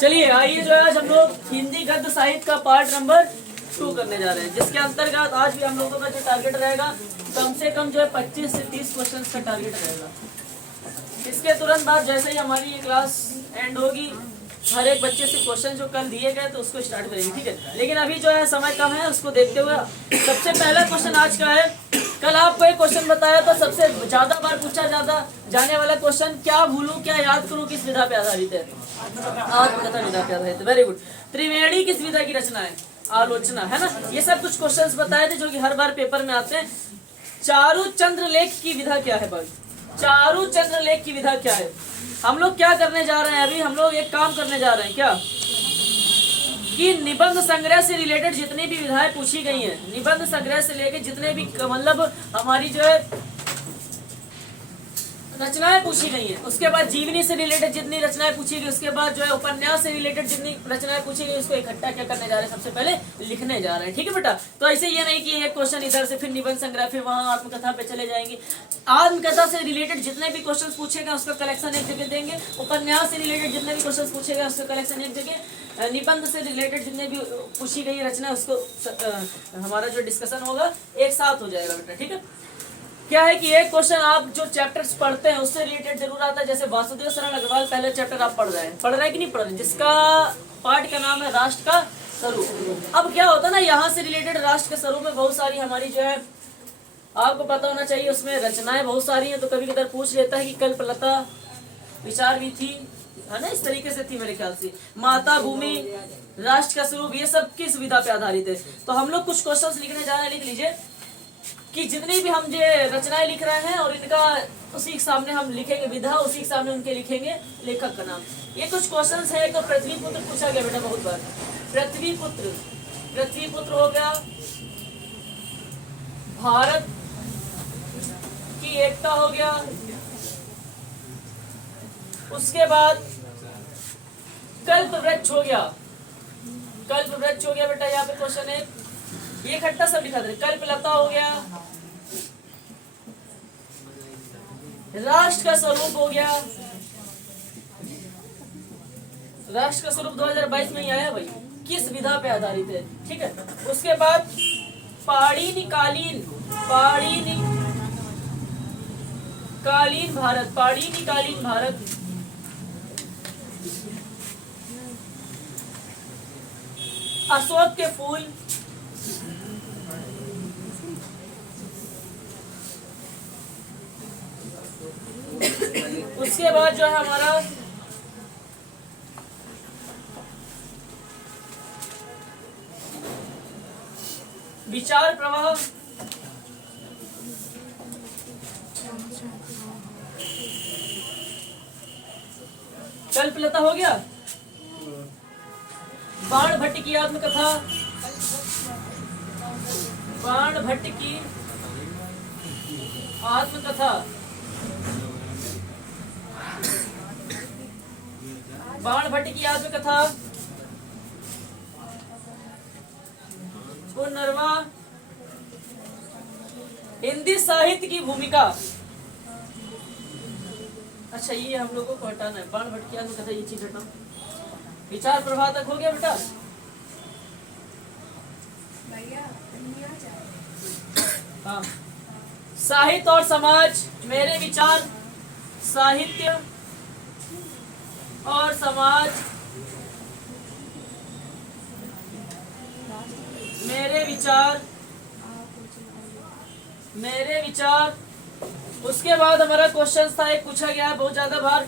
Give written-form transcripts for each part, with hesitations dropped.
चलिए आइए जो है आज हम लोग हिंदी गद्य साहित्य का पार्ट नंबर 2 करने जा रहे हैं, जिसके अंतर्गत आज भी हम लोगों का जो टारगेट रहेगा कम से कम जो है 25 से 30 क्वेश्चन का टारगेट रहेगा। इसके तुरंत बाद जैसे ही हमारी ये क्लास एंड होगी हर एक बच्चे से क्वेश्चन जो कल दिए गए तो उसको स्टार्ट करेंगे, ठीक है। लेकिन अभी जो है समय कम है, उसको देखते हुए सबसे पहला क्वेश्चन आज का है, कल आपको एक क्वेश्चन बताया था सबसे ज्यादा बार पूछा जाने वाला क्वेश्चन, क्या भूलूं क्या याद करूं किस विधा पे आधारित है? आत्मकथा विधा पे आधारित है। Very good. त्रिवेणी किस विधा की रचना है? आलोचना, है ना। ये सब कुछ क्वेश्चंस बताए थे जो कि हर बार पेपर में आते हैं। चारुचंद्र लेख की विधा क्या है भाई? चारुचंद्र लेख की विधा क्या है? हम लोग क्या करने जा रहे हैं? अभी हम लोग एक काम करने जा रहे हैं क्या कि निबंध संग्रह से रिलेटेड जितनी भी विधाएं पूछी गई हैं, निबंध संग्रह से लेकर जितने भी मतलब हमारी जो है रचनाएं पूछी गई हैं, उसके बाद जीवनी से रिलेटेड जितनी रचनाएं पूछी गई, उसके बाद जो है उपन्यास से रिलेटेड जितनी रचनाएं पूछी गई, उसको इकट्ठा क्या करने जा रहे हैं? सबसे पहले लिखने जा रहे हैं, ठीक है बेटा। तो ऐसे ये नहीं कि एक क्वेश्चन इधर से फिर निबंध संग्रह फिर वहां आत्मकथा पे चले जाएंगे। आत्मकथा से रिलेटेड जितने भी क्वेश्चन पूछे गए उसका कलेक्शन एक जगह देंगे, उपन्यास से रिलेटेड जितने भी क्वेश्चन पूछे गए उसका कलेक्शन एक जगह, निबंध से रिलेटेड जितने भी पूछी गई रचना उसको हमारा जो डिस्कशन होगा एक साथ हो जाएगा बेटा, ठीक है। क्या है कि एक क्वेश्चन आप जो चैप्टर्स पढ़ते हैं उससे रिलेटेड जरूर आता है। जैसे वासुदेव शरण अग्रवाल पहले चैप्टर आप पढ़ रहे हैं कि नहीं पढ़ रहे, जिसका पार्ट का नाम है राष्ट्र का स्वरूप। अब क्या होता है ना, यहाँ से रिलेटेड राष्ट्र के स्वरूप में बहुत सारी हमारी जो है आपको पता होना चाहिए, उसमें रचनाएं बहुत सारी हैं। तो कभी कभी पूछ लेता है कि कल्पलता विचार भी थी, है ना, इस तरीके से थी मेरे ख्याल से। माता भूमि, राष्ट्र का स्वरूप, ये सब किस विधा पे आधारित है? तो हम लोग कुछ क्वेश्चन लिखने जा रहे हैं, लिख लीजिए कि जितनी भी हम ये रचनाएं लिख रहे हैं और इनका उसी के सामने हम लिखेंगे विधा, उसी के सामने उनके लिखेंगे लेखक का नाम। ये कुछ क्वेश्चंस है। तो पृथ्वीपुत्र पूछा गया बेटा बहुत बार, पृथ्वीपुत्र हो गया, भारत की एकता हो गया, उसके बाद कल्पवृक्ष हो गया, कल्पवृक्ष हो गया बेटा, यहाँ पे क्वेश्चन है, ये इकट्ठा सब लिखा था। कल्पलता हो गया, राष्ट्र का स्वरूप हो गया, राष्ट्र का स्वरूप 2022 में ही आया भाई, किस विधा पे आधारित है, ठीक है। उसके बाद पाणिनिकालीन भारत, पाणिनिकालीन भारत, अशोक के फूल, उसके बाद जो है हमारा विचार प्रवाह, कल्पलता हो गया, बाणभट्ट की आत्मकथा, बाणभट्ट की आत्मकथा, बाणभट्ट की आत्मकथा, पुनर्वा, हिंदी साहित्य की भूमिका। अच्छा ये हम लोगों को हटाना है, बाणभट्ट की आत्मकथा ये चीज हटाओ। विचार प्रवाह तक हो गया बेटा? हाँ, साहित्य और समाज, मेरे विचार, साहित्य और समाज, मेरे विचार, मेरे विचार। उसके बाद हमारा क्वेश्चन था, एक पूछा गया है बहुत ज्यादा बार,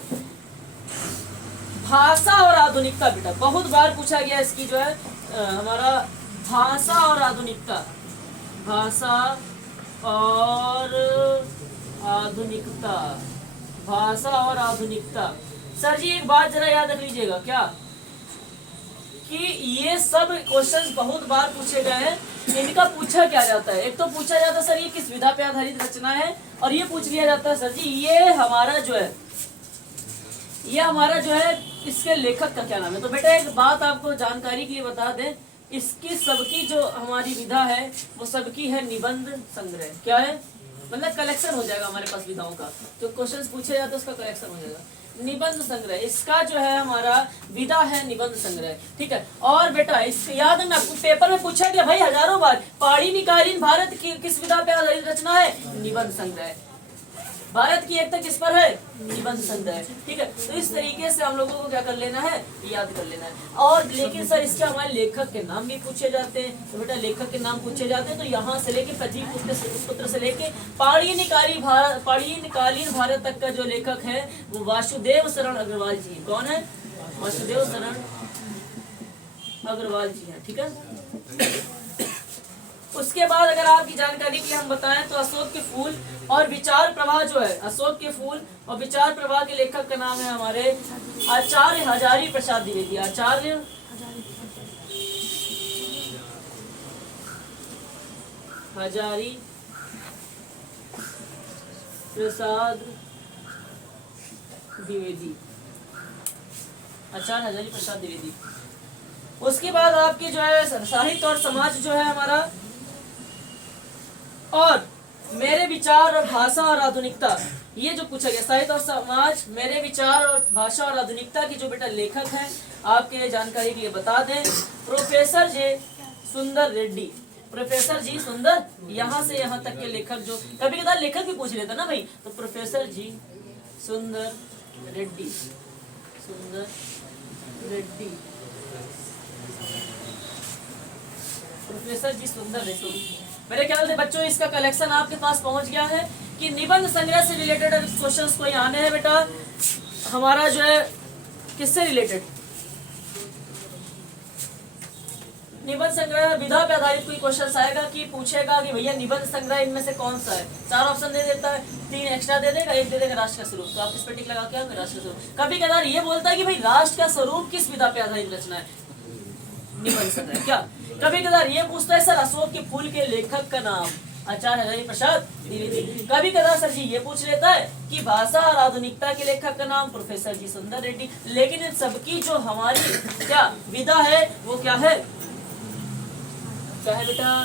भाषा और आधुनिकता बेटा, बहुत बार पूछा गया इसकी जो है हमारा भाषा और आधुनिकता, भाषा और आधुनिकता, भाषा और आधुनिकता। सर जी एक बात जरा याद रख लीजिएगा क्या कि ये सब क्वेश्चंस बहुत बार पूछे गए हैं, इनका पूछा क्या जाता है? एक तो पूछा जाता है सर ये किस विधा पे आधारित रचना है, और ये पूछ लिया जाता है सर जी ये हमारा जो है इसके लेखक का क्या नाम है। तो बेटा एक बात आपको जानकारी के लिए बता दें, इसकी सबकी जो हमारी विधा है वो सबकी है निबंध संग्रह। क्या है? मतलब कलेक्शन हो जाएगा हमारे पास विधाओं का, जो क्वेश्चंस पूछे जाते हैं उसका कलेक्शन हो जाएगा। निबंध संग्रह, इसका जो है हमारा विधा है निबंध संग्रह। ठीक है, और बेटा इस याद रखना, पेपर में पूछा गया भाई हजारों बार, पाणिनिकालीन भारत की किस विधा पे आधारित रचना है? निबंध संग्रह। भारत की एकता किस पर है? निबंध संग्रह। ठीक है, तो इस तरीके से हम लोगों को क्या कर लेना है? याद कर लेना है। और लेकिन सर इसके हमारे लेखक के नाम भी पूछे जाते हैं, तो बेटा लेखक के नाम पूछे जाते हैं तो यहाँ से लेके पृथ्वी पुत्र से लेके पाणिनिकालीन भारत तक का जो लेखक है वो वासुदेव शरण अग्रवाल जी। कौन है? वासुदेव शरण अग्रवाल जी है। ठीक है, उसके बाद अगर आपकी जानकारी के लिए हम बताएं तो अशोक के फूल और विचार प्रवाह जो है, अशोक के फूल और विचार प्रवाह के लेखक का नाम है हमारे आचार्य हजारी प्रसाद द्विवेदी। आचार्य हजारी प्रसाद द्विवेदी, आचार्य हजारी प्रसाद द्विवेदी। उसके बाद आपके जो है साहित्य और समाज जो है हमारा, और मेरे विचार और भाषा और आधुनिकता, ये जो पूछा गया साहित्य और समाज, मेरे विचार और भाषा और आधुनिकता की जो बेटा लेखक हैं आपके जानकारी के लिए बता दें, प्रोफेसर जे सुंदर रेड्डी। प्रोफेसर जी सुंदर, यहाँ से यहाँ तक के लेखक, जो कभी कभार लेखक भी पूछ लेता ना भाई, तो प्रोफेसर जी सुंदर रेड्डी, सुंदर रेड्डी, प्रोफेसर जी सुंदर रेड्डी। मेरे ख्याल से बच्चों इसका कलेक्शन आपके पास पहुंच गया है कि निबंध संग्रह से रिलेटेड क्वेश्चंस कोई आने हैं बेटा हमारा जो है किससे रिलेटेड? निबंध संग्रह विधा पे आधारित कोई क्वेश्चन आएगा कि पूछेगा कि भैया निबंध संग्रह इनमें से कौन सा है? 4 ऑप्शन दे देता है, 3 एक्स्ट्रा दे देगा, 1 दे देगा राष्ट्र का स्वरूप। तो आप इस पर टिक लगा के आओगे राष्ट्र का स्वरूप। कभी कभार ये बोलता है कि भाई राष्ट्र का स्वरूप किस विधा पे आधारित रचना है? निबंध संग्रह। क्या कभी कभार ये पूछता है सर अशोक के फूल के लेखक का नाम? आचार्य हजारी प्रसाद द्विवेदी। कभी कभार सर जी ये पूछ लेता है कि भाषा और आधुनिकता के लेखक का नाम? प्रोफेसर जी सुंदर रेड्डी। लेकिन इन सबकी जो हमारी क्या विधा है वो क्या है? क्या है बेटा?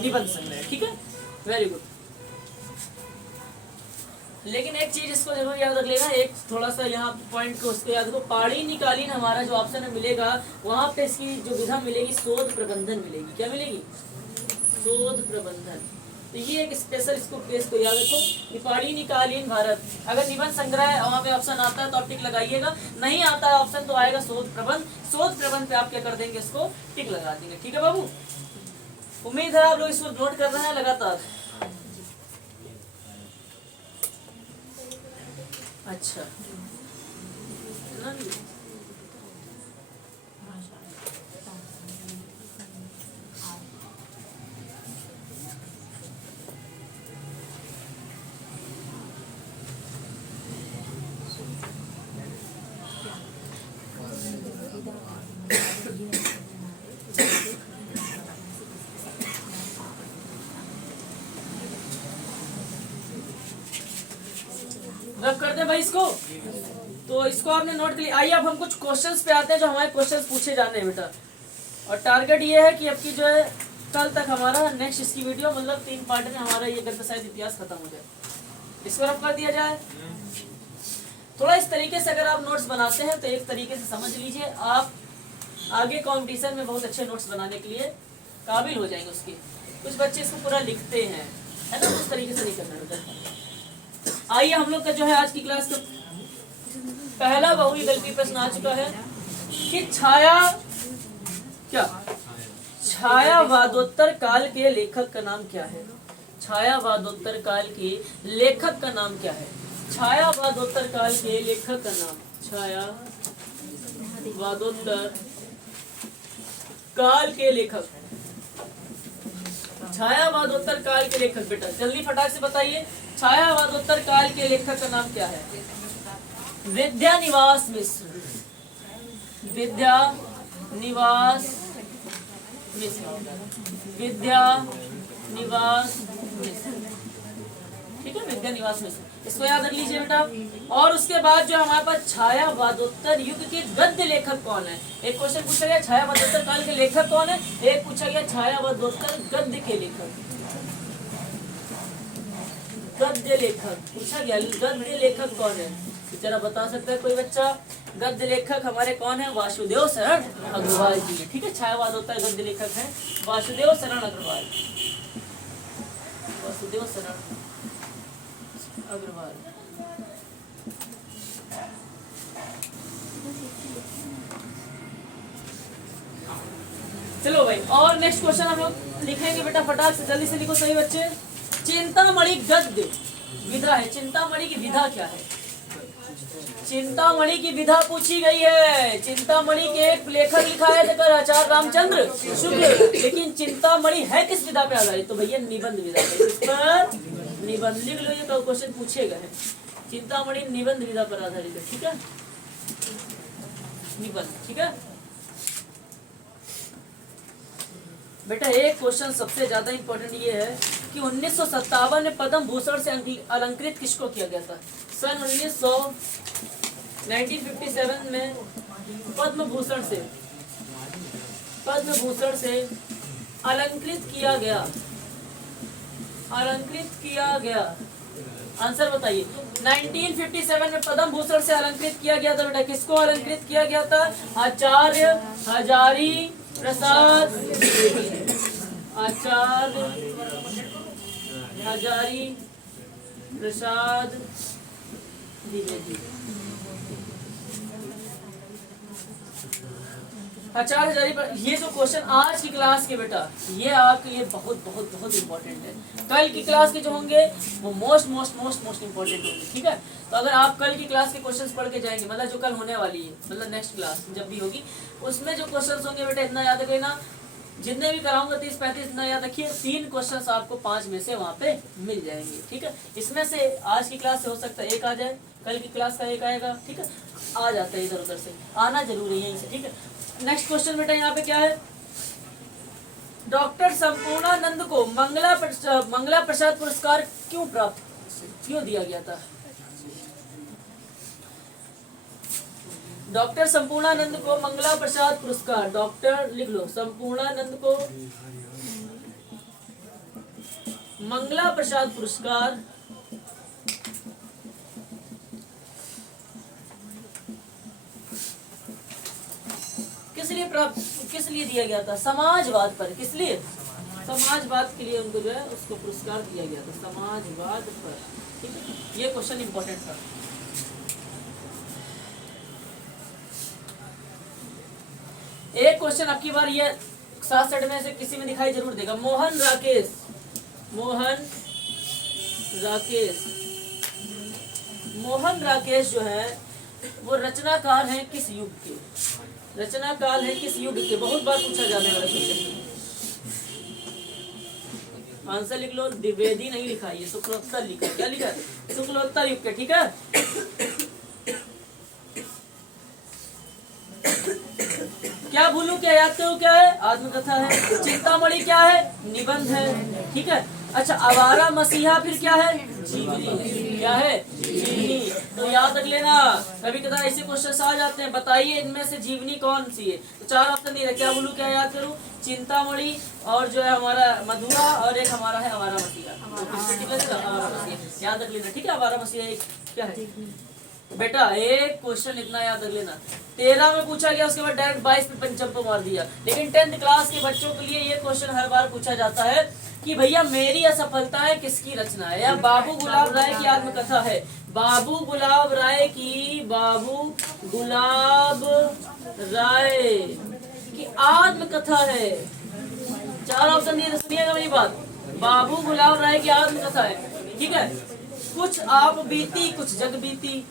निबंध संग्रह। ठीक है, वेरी गुड। लेकिन एक चीज इसको जरूर याद रख लेना, एक थोड़ा सा यहाँ पॉइंट को उसको याद रखो, पाणिनिकालीन हमारा जो ऑप्शन में मिलेगा वहां पे इसकी जो विधा मिलेगी शोध प्रबंधन मिलेगी। क्या मिलेगी? शोध प्रबंधन। तो ये एक स्पेशल इसको प्लेस को याद रखो कि पाणिनिकालीन भारत, अगर निबंध संग्रह वहां पे ऑप्शन आता है तो आप टिक लगाइएगा, नहीं आता है ऑप्शन तो आएगा शोध प्रबंध। शोध प्रबंध पे आप क्या कर देंगे? इसको टिक लगा देंगे। ठीक है बाबू, उम्मीद है आप लोग इसको नोट कर रहे हैं लगातार। अच्छा रब करते हैं भाई इसको, तो इसको आपने नोट कर लिया। आइए अब हम कुछ क्वेश्चंस पे आते हैं जो हमारे क्वेश्चंस पूछे जाने हैं बेटा, और टारगेट ये है कि अब की जो है कल तक हमारा नेक्स्ट इसकी वीडियो मतलब 3 पार्ट में हमारा ये गणित साहित्य इतिहास खत्म हो जाए, इसको रब कर दिया जाए। थोड़ा इस तरीके से अगर आप नोट्स बनाते हैं तो एक तरीके से समझ लीजिए आप आगे कॉम्पिटिशन में बहुत अच्छे नोट्स बनाने के लिए काबिल हो जाएंगे उसके। कुछ बच्चे इसको पूरा लिखते हैं, है ना, उस तरीके से नहीं करना बेटा। आइए हम लोग का जो है आज की क्लास का पहला बहुविकल्पी प्रश्न आ चुका है कि छायावादोत्तर काल के लेखक का नाम क्या है? छायावादोत्तर काल के लेखक का नाम क्या है? छायावादोत्तर काल के लेखक का नाम, छायावादोत्तर काल के लेखक, छायावादोत्तर काल के लेखक। बेटा जल्दी फटाक से बताइए, छायावादोत्तर काल के लेखक का नाम क्या है? विद्यानिवास मिश्र, विद्यानिवास मिश्र, विद्यानिवास मिश्र। ठीक है, विद्यानिवास मिश्र, इसको याद रख लीजिए बेटा। और उसके बाद जो हमारे पास छायावादोत्तर युग के गद्य लेखक कौन है? एक क्वेश्चन पूछा गया छायावादोत्तर काल के लेखक कौन है, एक पूछा गया छायावादोत्तर गद्य के लेखक। गद्य लेखक पूछा गया, गद्य लेखक कौन है? जरा बता सकता है कोई बच्चा? गद्य लेखक हमारे कौन है? वासुदेव शरण अग्रवाल जी है। ठीक है, छायावाद होता है, गद्य लेखक है वासुदेव शरण अग्रवाल, वासुदेव शरण अग्रवाल। चलो भाई, और नेक्स्ट क्वेश्चन हम लोग लिखेंगे बेटा, फटाक से जल्दी से लिखो सही बच्चे। चिंतामणि गद्य विधा है, चिंतामणि की विधा क्या है? चिंतामणि की विधा पूछी गई है। चिंतामणि के एक लेखक लिखा है देखकर आचार्य रामचंद्र शुक्ल, लेकिन चिंतामणि है किस विधा पे आधारित? तो भैया निबंध विधा पे। इस पर निबंध लिख लो, ये तो क्वेश्चन पूछेगा है। चिंतामणि निबंध विधा पर आधारित है। ठीक है, निबंध। ठीक है बेटा, एक क्वेश्चन सबसे ज्यादा इंपॉर्टेंट ये है कि 1957 में पद्म भूषण से अलंकृत किसको किया गया था? सन 1957 में पद्म भूषण से अलंकृत किया गया, अलंकृत किया गया। आंसर बताइए। 1957 में पद्म भूषण से अलंकृत किया गया था बेटा, किसको अलंकृत किया गया था? आचार्य हजारी प्रसाद, आचार्य हजारी प्रसाद द्विवेदी। आचार्य हजारी पर ये जो क्वेश्चन आज की क्लास के बेटा, ये आपके लिए बहुत बहुत बहुत इंपॉर्टेंट है। कल की क्लास के जो होंगे वो मोस्ट इंपॉर्टेंट होंगे। ठीक है, तो अगर आप कल की क्लास के क्वेश्चंस पढ़ के जाएंगे, मतलब जो कल होने वाली है, मतलब नेक्स्ट क्लास जब भी होगी, उसमें जो क्वेश्चंस होंगे बेटा, इतना याद रखिए ना, जितने भी कराऊंगा 30-35 इतना याद रखिए, 3 क्वेश्चंस आपको 5 में से वहाँ पे मिल जाएंगे। ठीक है, इसमें से आज की क्लास से हो सकता है एक आ जाए, कल की क्लास का एक आएगा। ठीक है, आ जाता है इधर उधर से, आना जरूरी है यहीं से। ठीक है, नेक्स्ट क्वेश्चन बेटा यहाँ पे क्या है? डॉक्टर संपूर्णानंद को मंगला प्रसाद पुरस्कार क्यों दिया गया था? डॉक्टर संपूर्णानंद को मंगला प्रसाद पुरस्कार, डॉक्टर लिख लो, संपूर्णानंद को मंगला प्रसाद पुरस्कार किस लिए दिया गया था? समाजवाद पर। किस लिए? समाजवाद के लिए उनको जो है उसको पुरस्कार दिया गया था, समाजवाद पर। ठीक है, ये क्वेश्चन इंपॉर्टेंट था। एक क्वेश्चन आपकी बार ये 67 में से किसी में दिखाई जरूर देगा। मोहन राकेश जो है वो रचनाकार हैं किस युग के? रचनाकाल है किस युग के? बहुत बार पूछा जाने वाला क्वेश्चन। आंसर लिख लो, द्विवेदी नहीं लिखा, ये शुक्लोत्तर लिखा। क्या लिखा? शुक्लोत्तर युग के। ठीक है, क्या भूलू क्या याद करूं? क्या है? आत्मकथा है। चिंतामणि क्या है? निबंध है। ठीक है, अच्छा, आवारा मसीहा फिर क्या है? जीवनी है। क्या है? जीवनी। तो याद रख लेना, कभी कदार ऐसे क्वेश्चन आ जाते हैं, बताइए इनमें से जीवनी कौन सी है? तो 4 ऑप्शन दिए, क्या बोलूं क्या याद करूं? चिंतामणि, और जो है हमारा मधुरा, और एक हमारा है आवारा मसीहा। याद रख लेना। ठीक है, आवारा मसीहा क्या है बेटा? एक क्वेश्चन इतना याद रख लेना, 13 में पूछा गया, उसके बाद डायरेक्ट 22 में पंचम को मार दिया। लेकिन 10th क्लास के बच्चों के लिए ये क्वेश्चन हर बार पूछा जाता है कि भैया मेरी असफलताएं किसकी रचना है? या बाबू गुलाब राय की आत्मकथा है? बाबू गुलाब राय की आत्मकथा है। 4 ऑप्शन दिए, सुनिएगा मेरी बात। बाबू गुलाब राय की आत्मकथा है। ठीक है, कुछ आप बीती कुछ जग बीती,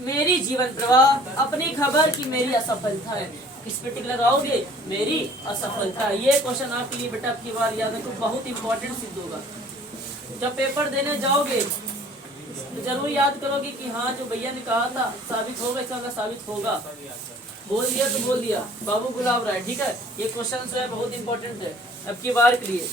मेरी जीवन प्रवाह, अपनी खबर की मेरी असफलता है। किस पे टिक लगाओगे? मेरी असफलता। ये क्वेश्चन आपके लिए बेटा आपकी बार याद रखो, बहुत इंपॉर्टेंट सिद्ध होगा। जब पेपर देने जाओगे तो जरूर याद करोगे कि हाँ जो भैया ने कहा था साबित होगा, इसका साबित होगा। बोल दिया तो बोल दिया, बाबू गुलाब राय। ठीक है, ये क्वेश्चन जो है बहुत इंपॉर्टेंट है अब की बार के लिए।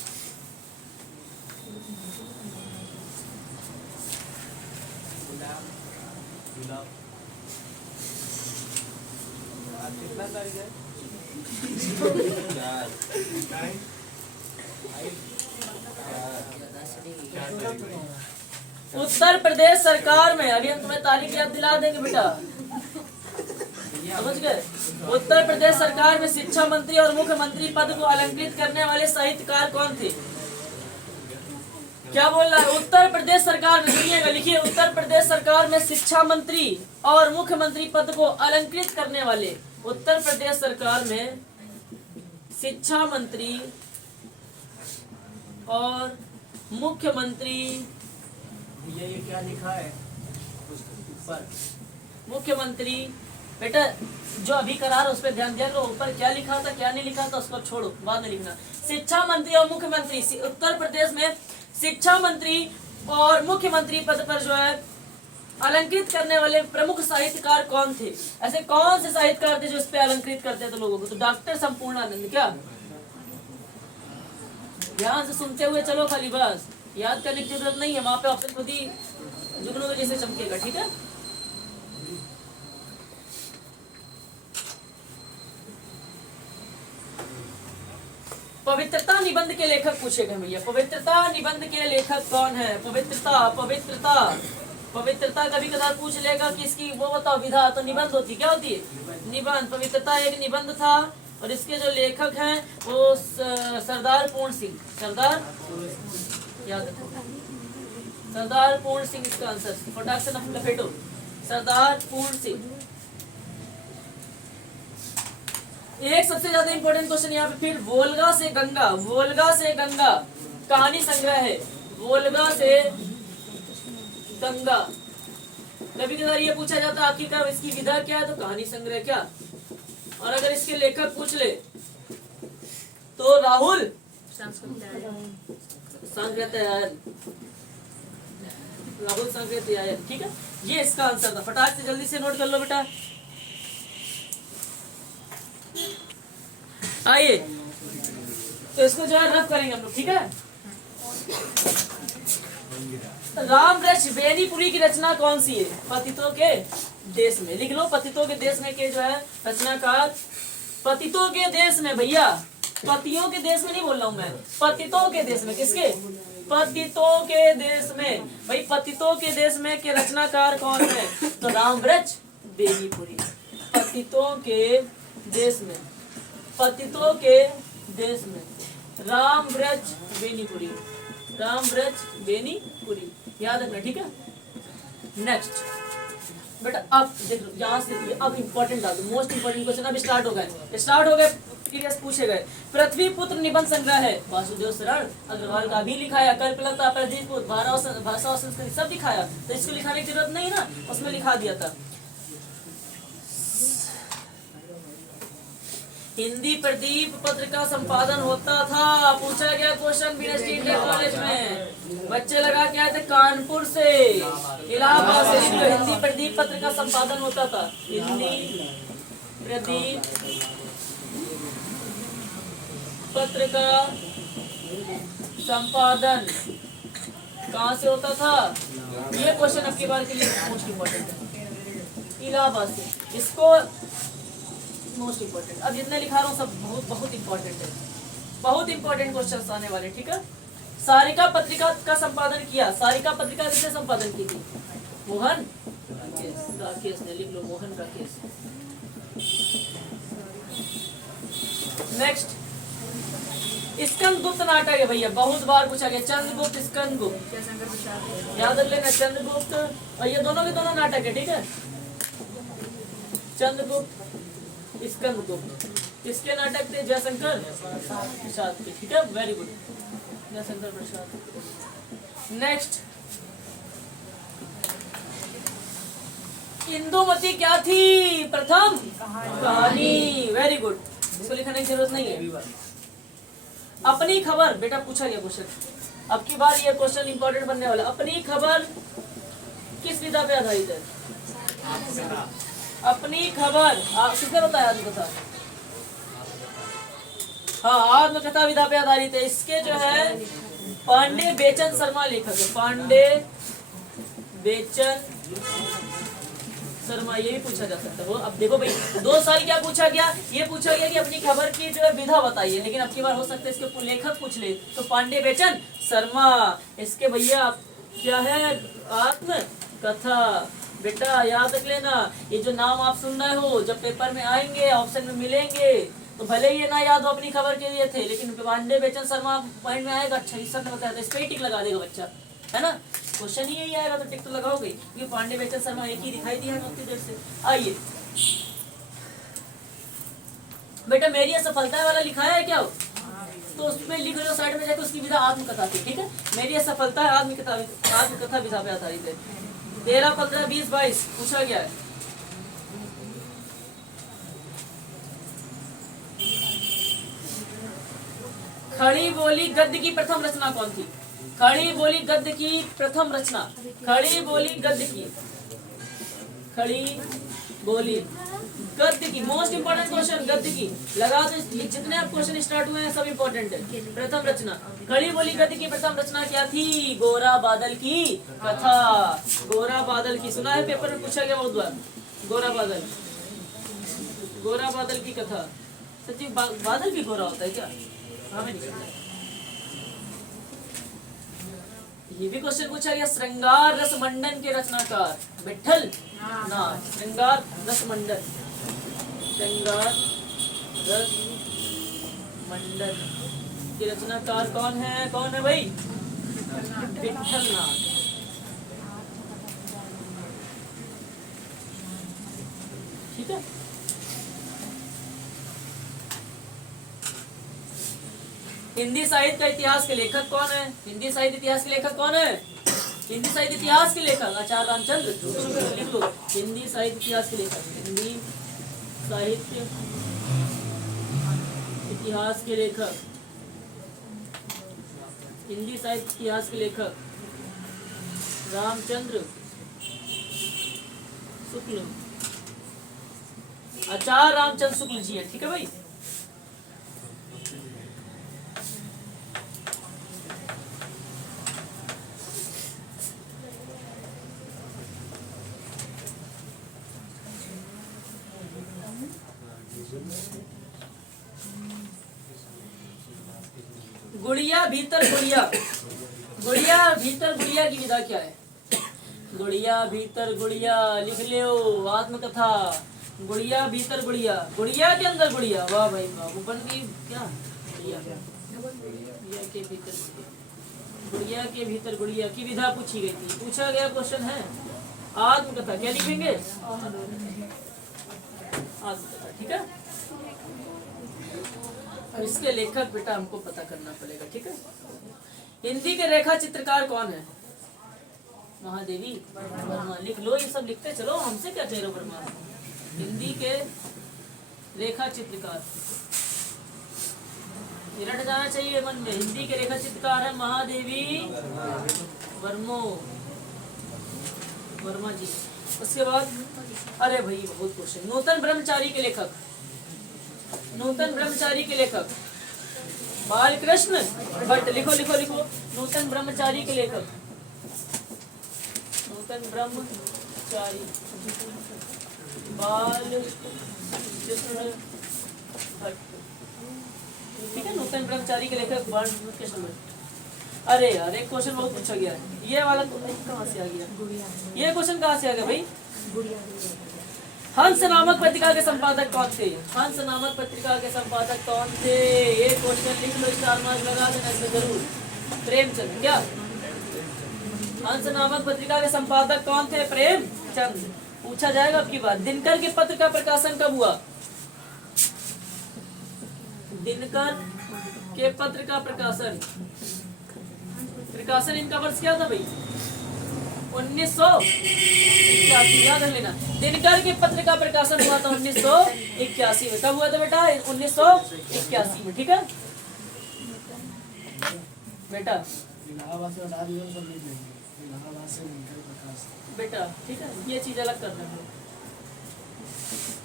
कितना तारीख है? उत्तर प्रदेश सरकार में, अभी हम तुम्हें तारीख याद दिला देंगे बेटा, समझ गए। उत्तर प्रदेश सरकार में शिक्षा मंत्री और मुख्यमंत्री पद को अलंकृत करने वाले साहित्यकार कौन थे? क्या बोल रहा है? उत्तर प्रदेश सरकार में, सुनिएगा, लिखिए, उत्तर प्रदेश सरकार में शिक्षा मंत्री और मुख्यमंत्री पद को अलंकृत करने वाले, उत्तर प्रदेश सरकार में शिक्षा मंत्री और मुख्यमंत्री, ये क्या लिखा है ऊपर? मुख्यमंत्री, बेटा जो अभी करार उस पर ध्यान दिया करो, ऊपर क्या लिखा था क्या नहीं लिखा था उसको छोड़ो, बाद में लिखना। शिक्षा मंत्री और मुख्यमंत्री, उत्तर प्रदेश में शिक्षा मंत्री और मुख्यमंत्री पद पर जो है अलंकृत करने वाले प्रमुख साहित्यकार कौन थे? ऐसे कौन से साहित्यकार थे जो इस पे अलंकृत करते थे लोगों को? तो डॉक्टर संपूर्णानंद। क्या ध्यान से सुनते हुए चलो, खाली बस याद करने की जरूरत नहीं है, वहां पे ऑप्शन खुद ही जुगनू के जैसे चमकेगा, ठीक है। पवित्रता निबंध के लेखक पूछेगा भैया, पवित्रता निबंध के लेखक कौन है? पवित्रता, पवित्रता, पवित्रता कभी कभार पूछ लेगा कि इसकी वो बताओ विधा, तो निबंध होती, क्या होती है? निबंध। पवित्रता एक निबंध था और इसके जो लेखक हैं वो सरदार पूर्ण सिंह, सरदार, याद रखो, सरदार पूर्ण सिंह इसका आंसर, फटाक से लपेटो, सरदार पूर्ण सिंह। एक सबसे ज्यादा इंपॉर्टेंट क्वेश्चन यहाँ पे फिर, वोल्गा से गंगा, वोल्गा से गंगा कहानी संग्रह है, वोल्गा से गंगा। कभी कभार ये पूछा जाता है आखिरकार इसकी विधा क्या है, तो कहानी संग्रह। क्या, और अगर इसके लेखक पूछ ले तो राहुल सांकृत्यायन, राहुल सांकृत्यायन, ठीक है। ये इसका आंसर था, फटाक से जल्दी से नोट कर लो बेटा। आइए तो इसको जो है रफ करेंगे हम लोग, ठीक है। रामवृक्ष बेनीपुरी की रचना कौन सी है? पतितों के देश में, लिख लो, पतितों के देश में के जो है रचनाकार, पतितों के देश में भैया, पतियों के देश में नहीं बोल रहा हूं मैं, पतितों के देश में। किसके? पतितों के देश में। भाई पतितों के देश में के रचनाकार कौन है? तो रामवृक्ष बेनीपुरी, पतितों के देश में, पतितों के देश में रामवृक्ष बेनीपुरी, रामवृक्ष बेनीपुरी, याद रखना, ठीक है। नेक्स्ट बेटा, अब देख लो यहाँ से, अब इम्पोर्टेंट डाल दो, मोस्ट इम्पोर्टेंट क्वेश्चन अब स्टार्ट हो गए, क्लियर पूछे गए। पृथ्वी पुत्र निबंध संग्रह है, वासुदेव शरण अग्रवाल का भी लिखा है, कल्पलता, प्रदीप, भाषा और संस्कृति सब लिखाया, तो इसको लिखाने की जरूरत नहीं ना, उसमें लिखा दिया था। हिंदी प्रदीप पत्र का संपादन होता था, पूछा गया क्वेश्चन बीएसटी कॉलेज में, बच्चे लगा के आए थे कानपुर से, इलाहाबाद से। हिंदी प्रदीप पत्र का संपादन होता था, हिंदी प्रदीप पत्र का संपादन कहाँ से होता था? ये क्वेश्चन आपके बार के लिए मोस्ट इम्पोर्टेंट है, इलाहाबाद से, इसको मोस्ट इम्पोर्टेंट। अब जितने लिखा रहा हूँ सब बहुत बहुत इम्पोर्टेंट है, बहुत इम्पोर्टेंट क्वेश्चंस आने वाले, ठीक है। सारिका पत्रिका का संपादन किया, सारिका पत्रिका किसने संपादन की थी? मोहन राकेश ने, लिख लो, मोहन राकेश। नेक्स्ट, स्कंदगुप्त नाटक है भैया, बहुत बार पूछा गया, चंद्रगुप्त स्कंदगुप्त, याद रख लेना, चंद्रगुप्त, और ये दोनों के दोनों नाटक है, ठीक है। चंद्रगुप्त स्कंदगुप्त, किसके नाटक थे? जयशंकर प्रसाद के, ठीक है, very good, Jaishankar Prasad. Next, Indumati क्या थी? प्रथम कहानी, वेरी गुड, इसको लिखने की जरूरत नहीं है। अपनी खबर, बेटा पूछा गया क्वेश्चन, अब की बार ये क्वेश्चन इंपॉर्टेंट बनने वाला। अपनी खबर किस विधा पे आधारित है? अपनी खबर किसने बताया? आत्मकथा, हाँ, आत्मकथा विधा पे आधारित है। इसके जो है पांडे बेचन शर्मा लेखक है, पांडे बेचन शर्मा, ये भी पूछा जा सकता है। वो अब देखो भाई, 2 साल क्या पूछा गया, ये पूछा गया कि अपनी खबर की जो है विधा बताइए, लेकिन अब की बार हो सकता है इसके लेखक पूछ ले, तो पांडे बेचन शर्मा। इसके भैया क्या है, आत्म कथा। बेटा याद रख लेना, ये जो नाम आप सुन रहे हो जब पेपर में आएंगे, ऑप्शन में मिलेंगे, तो भले ही ये ना याद हो अपनी खबर के लिए थे, लेकिन पांडे बेचन शर्मा माइंड में आएगा। अच्छा इस सर ने बताया था, इस पे ही टिक लगा देगा बच्चा, है ना। क्वेश्चन ही यही आएगा तो टिक तो लगाओगे, क्योंकि पांडे बेचन शर्मा एक ही दिखाई दिया है उतनी देर से। आइए बेटा, मेरी असफलता वाला लिखाया है क्या, तो उसमें लिख लो साइड में जाकर, उसकी विधा आत्मकथा थी, ठीक है। मेरी असफलता है आत्मकथा विधा पे आधारित है। 13, 15, 20, 22 पूछा गया है। खड़ी बोली गद्य की प्रथम रचना कौन थी। खड़ी बोली गद्य की प्रथम रचना, खड़ी बोली गद्य की, खड़ी बोली गद्य की, मोस्ट इंपोर्टेंट क्वेश्चन गद्य की लगा दो। जितने आप क्वेश्चन स्टार्ट हुए हैं सब इंपोर्टेंट है। प्रथम रचना, खड़ी बोली गद्य की प्रथम रचना क्या थी, गोरा बादल की कथा। गोरा बादल की सुना है, पेपर में पूछा गया बहुत बार। गोरा बादल, गोरा बादल की कथा। सच्ची बादल भी गोरा होता है क्या, हमें नहीं पता। ये भी क्वेश्चन पूछा गया, श्रृंगार रस मंडन के रचनाकार विठल नाथ। श्रृंगार रस मंडन, श्रृंगार रस मंडन के रचनाकार कौन है, कौन है भाई, विठल नाथ। ठीक है। हिंदी साहित्य का इतिहास के लेखक कौन है, हिंदी साहित्य इतिहास के लेखक कौन है, हिंदी साहित्य इतिहास के लेखक आचार्य रामचंद्र। लिख लो, हिंदी साहित्य इतिहास के लेखक, हिंदी साहित्य इतिहास के लेखक, हिंदी साहित्य इतिहास के लेखक रामचंद्र शुक्ल, आचार्य रामचंद्र शुक्ल जी है, ठीक है भाई। गुड़िया भीतर गुड़िया, गुड़िया भीतर गुड़िया की विधा क्या है, गुड़िया भीतर गुड़िया लिख लो, आत्मकथा। गुड़िया भीतर गुड़िया, गुड़िया के अंदर गुड़िया, वाह भाई वाह। ऊपर की क्या, गुड़िया के भीतर गुड़िया, गुड़िया के भीतर गुड़िया की विधा पूछी गई थी, पूछा गया क्वेश्चन है आत्मकथा। क्या लिखेंगे, आत्मकथा, ठीक है। इसके लेखक बेटा हमको पता करना पड़ेगा, ठीक है। हिंदी के रेखा चित्रकार कौन है, महादेवी वर्मा। लिख लो, ये सब लिखते चलो, हमसे क्या चेहरा वर्मा। हिंदी के रेखा चित्रकार, रट जाना चाहिए मन में। हिंदी के रेखा चित्रकार है महादेवी वर्मा जी। उसके बाद अरे भाई बहुत क्वेश्चन, नूतन ब्रह्मचारी के लेखक, नूतन ब्रह्मचारी के लेखक बालकृष्ण भट्ट। लिखो लिखो लिखो, नूतन ब्रह्मचारी के लेखक, नूतन ब्रह्मचारी बालकृष्ण भट्ट, ठीक है। नूतन ब्रह्मचारी के लेखक बालकृष्ण भट्ट। अरे यार एक क्वेश्चन बहुत पूछा गया है, ये वाला कहाँ से आ गया, ये क्वेश्चन कहाँ से आ गया भाई। हंस नामक पत्रिका के संपादक कौन थे, हंस नामक पत्रिका के संपादक कौन थे, ये क्वेश्चन लिख लो, स्टार मार्क लगा देना इसमें जरूर। प्रेमचंद। क्या, हंस नामक पत्रिका के संपादक कौन थे, प्रेमचंद। पूछा जाएगा अब की बात। दिनकर के पत्र का प्रकाशन कब हुआ, दिनकर के पत्र का प्रकाशन, प्रकाशन इनका वर्ष क्या था भाई, 1981। याद रख लेना, दिनकर के पत्र का प्रकाशन हुआ था 1981 में। कब हुआ था बेटा, 1981 में, ठीक है बेटा, बेटा ठीक है, ये चीज अलग करना है।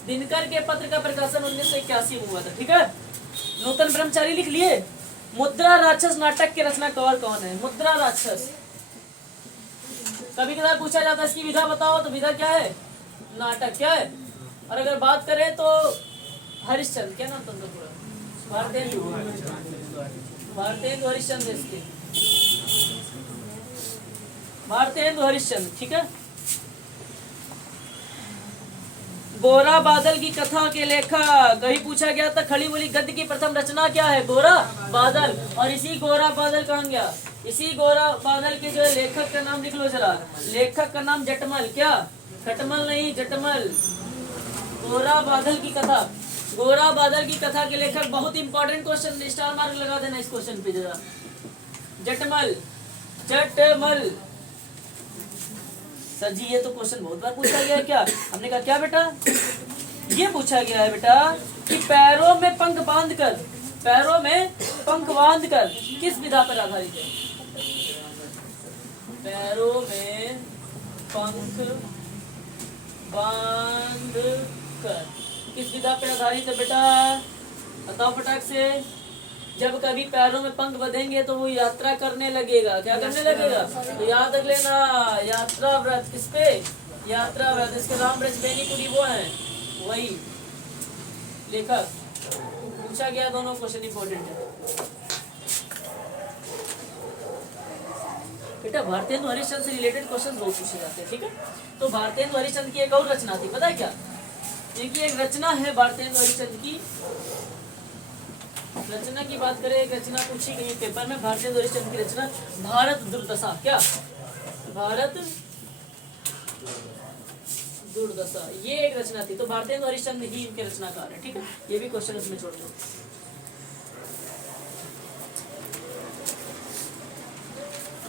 दिनकर के पत्र का प्रकाशन 1981 में हुआ था, ठीक है। नूतन ब्रह्मचारी लिख लिए। मुद्रा राक्षस नाटक के रचनाकार कौन है, मुद्रा राक्षस। कभी कभार पूछा जाता है इसकी विधा बताओ, तो विधा क्या है, नाटक क्या है। और अगर बात करें तो हरिश्चंद्र, क्या नाम था उनका पूरा, भारतेंदु हरिश्चंद्र इसके, भारतेंदु हरिश्चंद्र, ठीक है। गोरा बादल की कथा के लेखक, कहीं पूछा गया था खड़ी बोली गद्य की प्रथम रचना क्या है, गोरा बादल। और इसी गोरा बादल कहाँ गया, इसी गोरा बादल के जो है लेखक का नाम लिख लो जरा, लेखक का नाम जटमल, क्या खटमल नहीं, जटमल। गोरा बादल की कथा, गोरा बादल की कथा के लेखक, बहुत इंपॉर्टेंट क्वेश्चन, स्टार मार्क लगा देना इस क्वेश्चन पे जरा, जटमल, जटमल। सर जी ये तो क्वेश्चन बहुत बार पूछा गया है क्या, हमने कहा क्या बेटा, ये पूछा गया है बेटा कि पैरों में पंख बांधकर, पैरों में पंख बांधकर किस विधा पर आधारित है, पैरों में पंख बांधकर किस विधा पर आधारित है बेटा, बताओ फटाक से। जब कभी पैरों में पंख बंधेंगे तो वो यात्रा करने लगेगा, क्या करने लगेगा, तो याद रख लेना, यात्रा व्रत, किस पे, यात्रा व्रत। इसके राम ब्रजबेनी वो है वही लेखक, पूछा गया, दोनों क्वेश्चन इंपॉर्टेंट है बेटा। भारतेंदु हरिश्चंद्र से रिलेटेड क्वेश्चन बहुत पूछे जाते हैं, ठीक है। तो भारतेंदु हरिश्चंद्र की एक और रचना थी, पता है क्या, इनकी एक रचना है भारतेंदु हरिश्चंद्र की, रचना की बात करें, एक रचना पूछी गई पेपर में, भारतेंदु हरिश्चंद्र की रचना भारत दुर्दशा, क्या भारत दुर्दशा, ये एक रचना थी। तो भारतेंदु हरिश्चंद्र ही इनके रचनाकार है, ठीक है, ये भी क्वेश्चन उसमें छोड़ दो।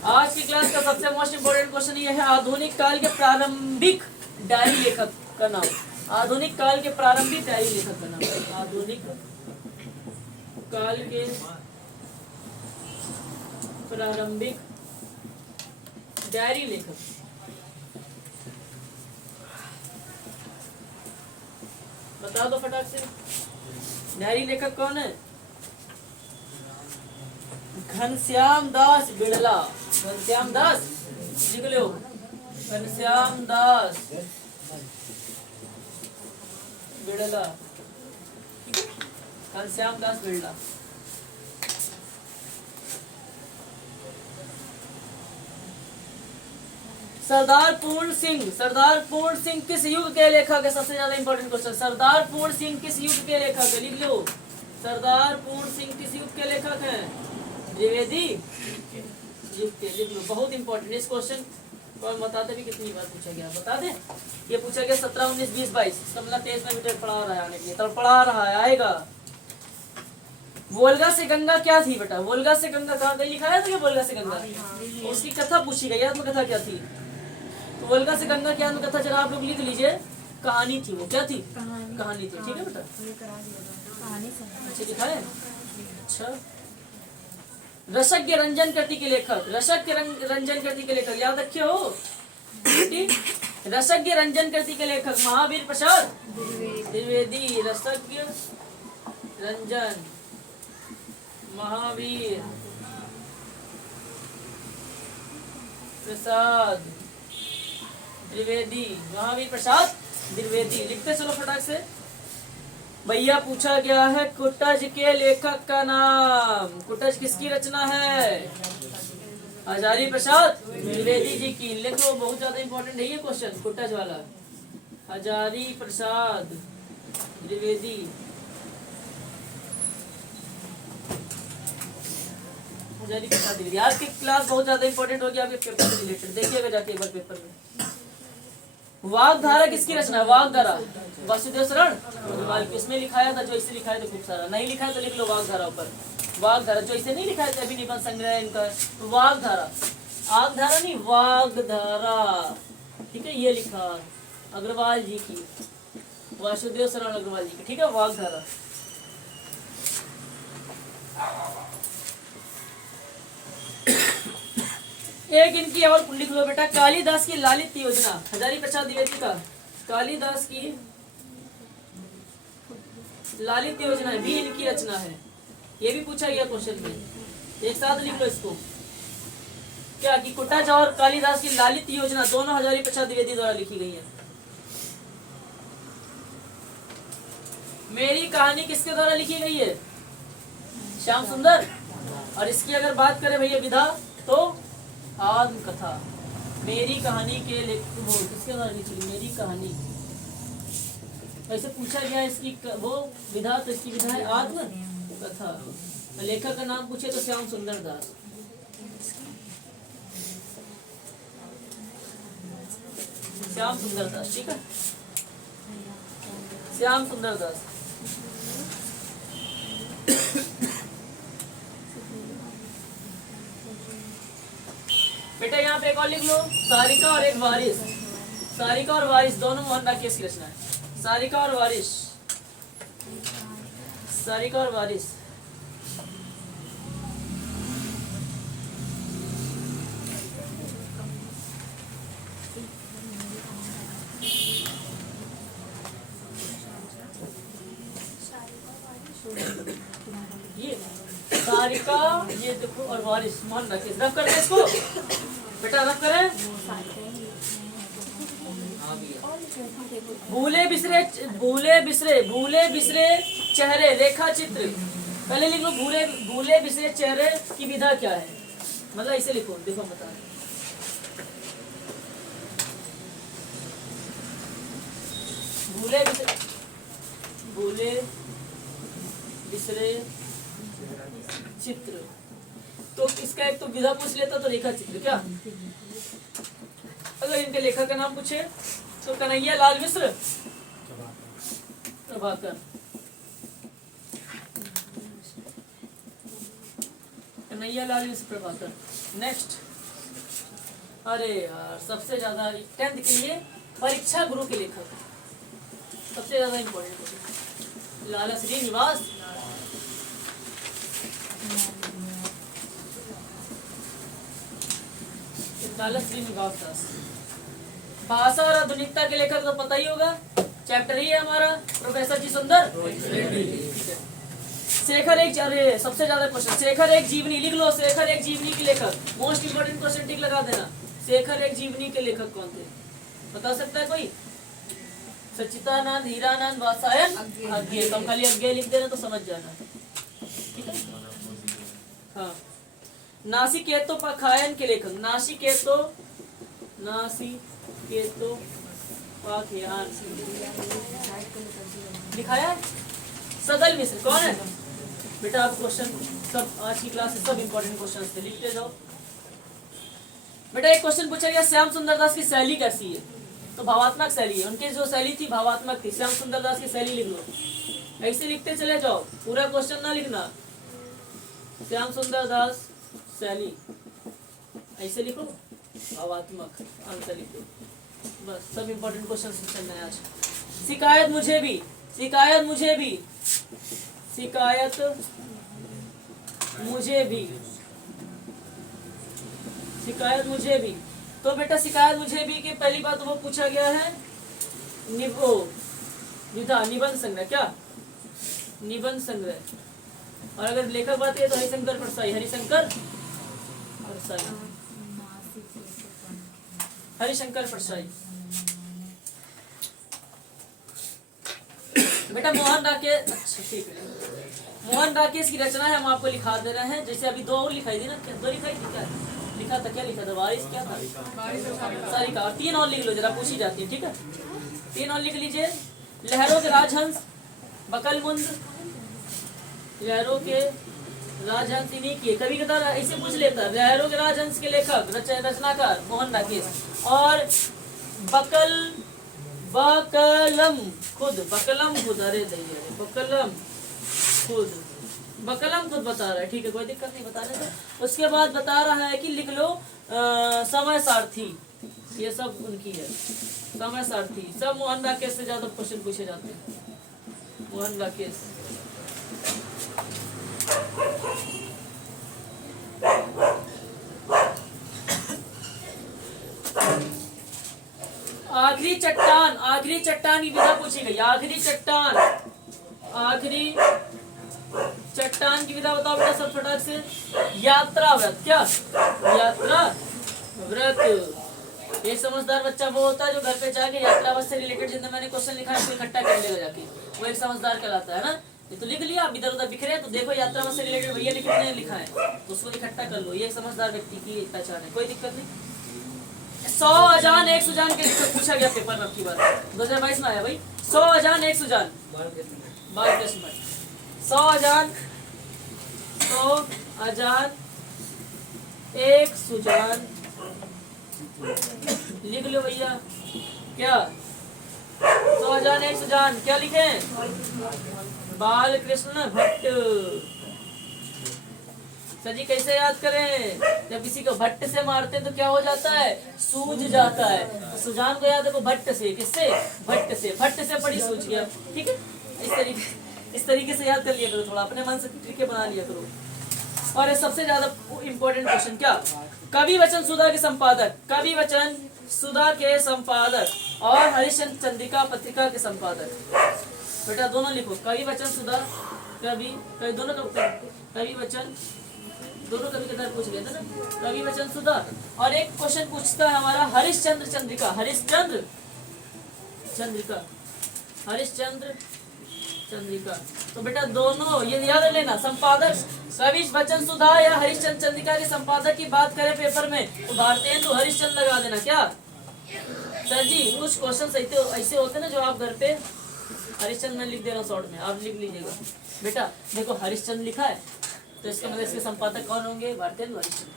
आज की क्लास का सबसे मोस्ट इंपोर्टेंट क्वेश्चन ये है, आधुनिक काल के प्रारंभिक डायरी लेखक का नाम, आधुनिक काल के प्रारंभिक डायरी लेखक का नाम, आधुनिक काल के प्रारंभिक डायरी लेखक, बता दो फटाक से, डायरी लेखक कौन है, घनश्याम दास बिड़ला, घनश्याम दास लिख लो, घनश्याम दास बिड़ला, घनश्याम दास बिड़ला। सरदार पूर्ण सिंह, सरदार पूर्ण सिंह किस युग के लेखक है, सबसे ज्यादा इंपॉर्टेंट क्वेश्चन, सरदार पूर्ण सिंह किस युग के लेखक है, लिख लो, सरदार पूर्ण सिंह किस युग के लेखक हैं, द्विवेदी युग के, लिख लो, बहुत इंपॉर्टेंट। इस क्वेश्चन कौन बताते भी कितनी बार पूछा गया, बता दे, ये पूछा गया 17, 19, 20, 22, मतलब 23 में मीटर पढ़ा रहा है, आने के लिए तड़पड़ा रहा है, आएगा। वोल्गा से गंगा क्या थी बेटा, वोल्गा से गंगा कहाँ गई, लिखा है तो क्या वोल्गा से गंगा, उसकी कथा पूछी गई, आत्मकथा क्या थी, तो वोल्गा से गंगा की आत्मकथा जरा आप लोग लिख लीजिए, कहानी थी, वो क्या थी, कहानी थी, ठीक है बेटा, अच्छा लिखा है, अच्छा। रसज्ञ रंजन कृति के लेखक, रसज्ञ रंजन कृति के लेखक याद रखे हो बेटी, रसज्ञ रंजन कृति के लेखक महावीर प्रसाद द्विवेदी, रसज्ञ रंजन महावीर प्रसाद द्विवेदी, महावीर प्रसाद द्विवेदी, लिखते चलो फटाक से। भैया पूछा गया है कुटज के लेखक का नाम, कुटज किसकी रचना है, हजारी प्रसाद द्विवेदी जी की, लिख लो, बहुत ज्यादा इंपॉर्टेंट है ये क्वेश्चन, कुटज वाला, हजारी प्रसाद द्विवेदी, हजारी प्रसाद द्विवेदी। आज की क्लास बहुत ज्यादा इंपॉर्टेंट होगी आपके पेपर से रिलेटेड, देखिएगा जाके एक बार पेपर में। वाग्धारा किसकी रचना है, वाग्धारा वासुदेव शरण अग्रवाल, किसमें लिखाया था, जो इसे लिखा है तो खूब सारा, नहीं लिखा है तो लिख लो वाग्धारा ऊपर, वाग्धारा, जो इसे नहीं लिखा है तो अभी निबंध संग्रह इनका, वाग्धारा, आगधारा नहीं वाग्धारा, ठीक है, ये लिखा अग्रवाल जी की, वासुदेव शरण अग्रवाल जी की, ठीक है, वाग्धारा। एक इनकी और लिख लो बेटा, कालिदास की लालित योजना, हजारी प्रसाद द्विवेदी का कालिदास की लालित योजना भी इनकी रचना है, ये भी पूछा गया क्वेश्चन में, एक साथ लिख लो इसको, क्या कि कुटज और कालिदास की लालित योजना दोनों हजारी प्रसाद द्विवेदी द्वारा लिखी गई है। मेरी कहानी किसके द्वारा लिखी गई है? श्याम सुंदर। और इसकी अगर बात करें भैया विधा तो आत्मकथा। मेरी कहानी के किसके द्वारा लिखी? मेरी कहानी ऐसे पूछा गया इसकी वो विधा, तो इसकी विधा है आत्मकथा। लेखक का नाम पूछे तो श्याम सुंदर दास। श्याम सुंदर दास, ठीक है, श्याम सुंदर दास। बेटा यहाँ पे एक और लिख लो, सारिका और एक वारिस। सारिका और वारिस दोनों मोहन राकेश की रचना है। सारिका और वारिस, सारिका और वारिस। ये सारिका, ये देखो, और वारिस मोहन राकेश। रफ कर दे इसको बेटा, रफ करें। भूले बिसरे, भूले बिसरे, भूले बिसरे चेहरे रेखा चित्र। पहले लिख लो भूले, भूले बिसरे चेहरे की विधा क्या है? मतलब इसे लिखो, देखो बता रहे। भूले बिसरे, भूले बिसरे चित्र, तो इसका एक तो विधा पूछ लेता तो रेखा चित्र क्या। अगर इनके लेखक का नाम पूछे तो कन्हैया लाल मिश्र प्रभाकर। कन्हैया लाल मिश्र प्रभाकर। नेक्स्ट, अरे यार सबसे ज्यादा 10th के लिए परीक्षा गुरु के लेखक सबसे ज्यादा इम्पोर्टेंट, लाला श्रीनिवास। लाला श्रीनिवास दास। भाषा और आधुनिकता के लेखक तो पता ही होगा, चैप्टर ही है हमारा प्रोफेसर जी सुंदर। शेखर एक, अरे सबसे ज्यादा क्वेश्चन, शेखर एक जीवनी लिख लो। शेखर एक जीवनी के लेखक, मोस्ट इंपोर्टेंट क्वेश्चन टिक लगा देना। शेखर एक जीवनी के लेखक कौन थे, बता सकता है कोई? सच्चिदानंद, हीरानंद, वात्सायन, अज्ञेय। तुम खाली अज्ञेय लिख देना तो समझ जाना, ठीक है। हाँ, नासिकेतो पाखायन के लेखक, नासिकेतो, नासिकेतो पाखायन लिखाया है सदल मिश्र। कौन है बेटा? आप क्वेश्चन सब आज की क्लास से सब इंपॉर्टेंट क्वेश्चन थे, लिखते जाओ बेटा। एक क्वेश्चन पूछा गया श्याम सुंदर दास की शैली कैसी है, तो भावात्मक शैली है। उनकी जो शैली थी भावात्मक थी। श्याम सुंदर दास की शैली लिख लो, ऐसे लिखते चले जाओ, पूरा क्वेश्चन ना लिखना। श्याम सुंदर दास शैली ऐसे लिखो, भावात्मक, आंसर लिखो, बस। सब इंपॉर्टेंट क्वेश्चन चलना है आज। शिकायत मुझे भी, शिकायत मुझे भी, शिकायत मुझे भी, शिकायत मुझे भी। तो बेटा शिकायत मुझे भी की पहली बात वो पूछा गया है विधा, निबंध संग्रह। क्या? निबंध संग्रह। और अगर लेखक बात है तो हरिशंकर परसाई, हरिशंकर परसाई, हरिशंकर परसाई। बेटा मोहन राकेश, अच्छा ठीक है, मोहन राकेश की रचना है, हम आपको लिखा दे रहे हैं। जैसे अभी 2 और लिखाई थी ना, क्या 2 लिखाई थी? क्या लिखा था, क्या लिखा था? वारिस क्या था? सारिका। और 3 और लिख लो, जरा पूछी जाती है, ठीक है। 3 और लिख लीजिए। लहरों के राजहंस, बकलमुंद, लहरों के राजहंस इन्हीं की। कभी कदार ऐसे पूछ लेता, लहरों के राजहंस के लेखक रचनाकार मोहन राकेश। और बकलम खुद, बकलम खुद, अरे दैया, बकलम खुद, बकलम खुद बता रहा है, ठीक है, कोई दिक्कत नहीं बताने से। उसके बाद बता रहा है कि लिख लो समय सारथी, ये सब उनकी है। समय सारथी सब मोहन राकेश से ज्यादा क्वेश्चन पूछे जाते हैं। मोहन राकेश। आखिरी चट्टान, आखिरी चट्टान की विधा पूछी गई। आखिरी चट्टान, आखिरी चट्टान की विधा बताओ बेटा सब फटाक से। यात्रा व्रत। क्या? यात्रा व्रत। एक समझदार बच्चा वो होता है जो घर पे जाके यात्रावस्था से रिलेटेड जितना मैंने क्वेश्चन लिखा है उसको इकट्ठा कर लेगा जाके, वो एक समझदार कहलाता है ना। ये तो लिख लिया, आप इधर उधर बिखरे तो देखो यात्रावस्था से रिलेटेड भैया लिखने लिखा है तो उसको इकट्ठा कर लो, ये एक समझदार व्यक्ति की पहचान है, कोई दिक्कत नहीं। 100 अजान 1 सुजान के लिए पूछा गया पेपर में, अब की बार 2022 में आया भाई। 100 अजान 1 सुजान, बालकृष्ण भट्ट। 100 अजान 1 सुजान लिख लो भैया। क्या 100 अजान 1 सुजान क्या लिखे? बालकृष्ण भट्ट। सर जी कैसे याद करें? जब किसी को भट्ट से मारते तो क्या हो जाता है? सूझ जाता है। तो सुजान को याद है भट्ट से, किससे? भट्ट से। भट्ट से पड़ी सूझ गया, ठीक है। इस तरीके से याद कर लिया करो, थोड़ा अपने मन से ट्रिके बना लिया करो। और ये सबसे ज्यादा इम्पोर्टेंट क्वेश्चन क्या? कवि वचन सुधा के संपादक, कवि वचन सुधा के संपादक और हरिश्चंद्र चंद्रिका पत्रिका के संपादक। बेटा दोनों लिखो, कवि वचन सुधा, कवि कवि दोनों कवि वचन, दोनों कवि के पूछ गए थे ना, कवि वचन सुधा। और एक क्वेश्चन पूछता है हमारा हरिश्चंद्र चंद्रिका, हरिश्चंद्र चंद्रिका, हरिश्चंद्र चंद्रिका। तो बेटा दोनों ये याद लेना, संपादक कवि वचन सुधा या हरिश्चंद्र चंद्रिका के संपादक की बात करें पेपर में, उदाहरण तो हरिश्चंद्र लगा देना। क्या सर जी कुछ क्वेश्चन ऐसे होते ना जो आप घर पे, हरिश्चंद्र में लिख दे रहा हूँ शॉर्ट में, आप लिख लीजिएगा। बेटा देखो हरिश्चंद्र लिखा है तो इसका मतलब इसके संपादक कौन होंगे? भारतेंदु हरिश्चंद्र।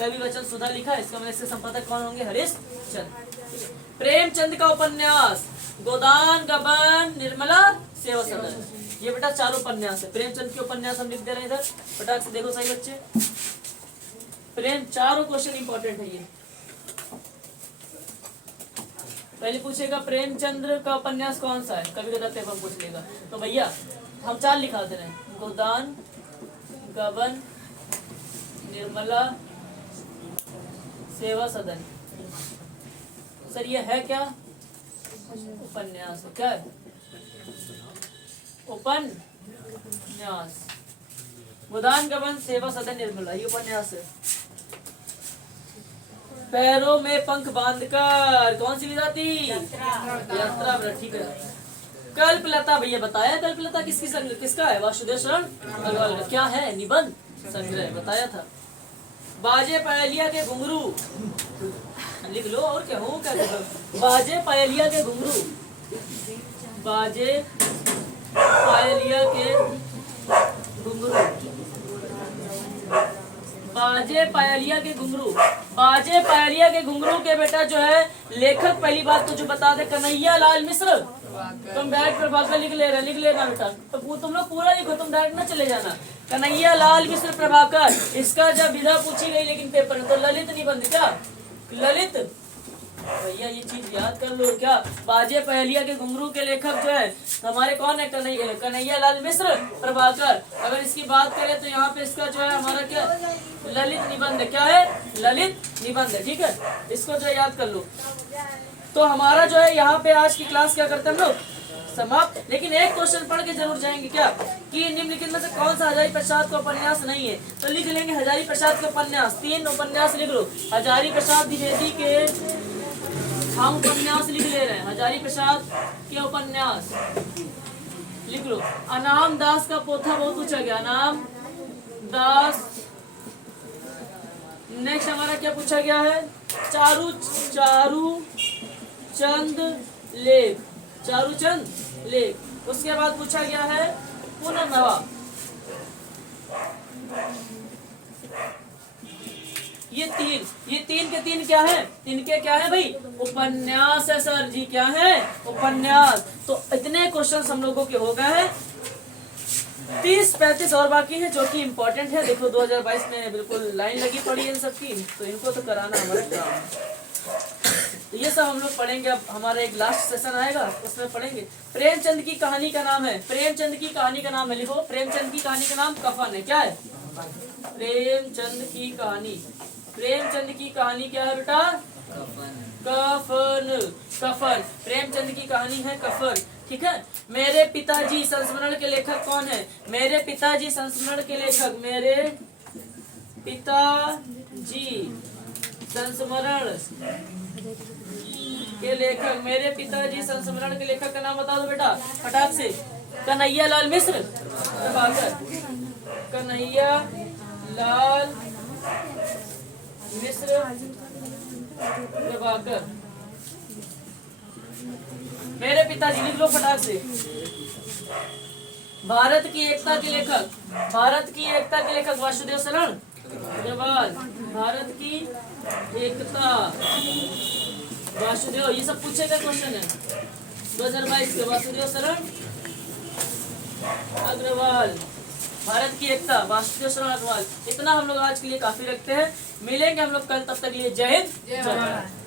कवि वचन सुधा लिखा है, इसका मतलब इसके संपादक कौन होंगे? हरिश्चंद्र। प्रेमचंद का उपन्यास गोदान गबन निर्मला सेवा सदन, ये बेटा 4 उपन्यास है। प्रेमचंद के उपन्यास हम लिख दे रहे हैं इधर, फटाक से देखो सही बच्चे। प्रेम, चारों क्वेश्चन इंपॉर्टेंट है ये। पहले पूछेगा प्रेमचंद्र का उपन्यास कौन सा है, कभी कभी पेपर पूछ लेगा। तो भैया हम 4 लिखा दे रहे हैं, गोदान गबन निर्मला सेवा सदन। सर ये है क्या? उपन्यास। क्या है? उपन्यास। गोदान गबन सेवा सदन निर्मला, ये उपन्यास है। पैरों में पंख बांधकर, कौन सी विधा थी? यात्रा व्रत, ठीक है। कल्पलता, भैया बताया कल्पलता किसका है? वासुदेव शरण अग्रवाल का। क्या है? निबंध संग्रह, बताया था। बाजे पायलिया के घुंघरू लिख लो, और क्या हो क्या देखो। बाजे पायलिया के घुंघरू, बाजे पायलिया के घुंघरू, बाजे पायलिया के घुंघरू। बाजे पायलिया के घुंघरू के बेटा जो है लेखक, पहली बात तो जो बता दे, कन्हैया लाल मिश्र। तुम डायरेक्ट प्रभाकर लिख लेना बेटा, तो तुम लोग पूरा लिखो, तुम डायरेक्ट ना चले जाना। कन्हैया लाल मिश्र प्रभाकर, इसका जब विधा पूछी गई लेकिन पेपर में, तो ललित निबंध। क्या ललित? भैया ये चीज याद कर लो। क्या बाजे पहलिया के घुंघरू के लेखक जो है हमारे कौन है? कन्हैया लाल मिश्र प्रभाकर। अगर इसकी बात करें तो यहाँ पे इसका जो है हमारा क्या ललित निबंध। क्या है? ललित निबंध, ठीक है। इसको जो है याद कर लो। तो हमारा जो है यहाँ पे आज की क्लास क्या करते हैं हम लोग? समाप्त। लेकिन एक क्वेश्चन पढ़ के जरूर जाएंगे, क्या कि निम्नलिखित में से कौन सा हजारी प्रसाद का उपन्यास नहीं है? तो लिख लेंगे हजारी प्रसाद के उपन्यास। 3 उपन्यास लिख लो। हजारी प्रसाद द्विवेदी के हम उपन्यास लिख ले रहे हैं, हजारी प्रसाद के उपन्यास लिख लो। अनाम दास का पोथा बहुत पूछा गया, अनाम दास। नेक्स्ट हमारा क्या पूछा गया है? चारू चंद लेख, चारूचंद लेख। उसके बाद पूछा गया है पुनर्नवा। ये तीन के तीन क्या है? इनके क्या है भाई? उपन्यास है सर जी। क्या है? उपन्यास। तो इतने क्वेश्चन हम लोगों के हो गए हैं। 30-35 और बाकी है जो कि इम्पोर्टेंट है। देखो 2022 में बिल्कुल लाइन लगी पड़ी है इन सबकी, तो इनको तो कराना हमारा काम है। तो ये सब हम लोग पढ़ेंगे। अब हमारा एक लास्ट सेशन आएगा, उसमें पढ़ेंगे। प्रेमचंद की कहानी का नाम है, प्रेमचंद की कहानी का नाम है, लिखो। प्रेमचंद की कहानी का नाम कफन है। क्या है? प्रेमचंद की कहानी। प्रेमचंद की कहानी क्या है बेटा? कफन। कफन। प्रेमचंद की कहानी है कफन, ठीक है। मेरे पिताजी संस्मरण के लेखक कौन है? मेरे पिताजी संस्मरण के लेखक, मेरे पिताजी संस्मरण के लेखक, मेरे पिताजी संस्मरण के लेखक का नाम बता दो बेटा फटाक से। कन्हैया लाल मिश्र प्रभाकर, कन्हैया लाल मिश्र प्रभाकर। मेरे पिताजी लिख लो फटाक से। भारत की एकता के लेखक, भारत की एकता के लेखक वासुदेव शरण अग्रवाल। भारत की एकता वासुदेव, ये सब पूछेगा क्वेश्चन है 2022 के। वासुदेव शरण अग्रवाल, भारत की एकता वासुदेव शरण अग्रवाल। इतना हम लोग आज के लिए काफी रखते हैं। मिलेंगे हम लोग कल, तब तक के लिए जय हिंद जय भारत।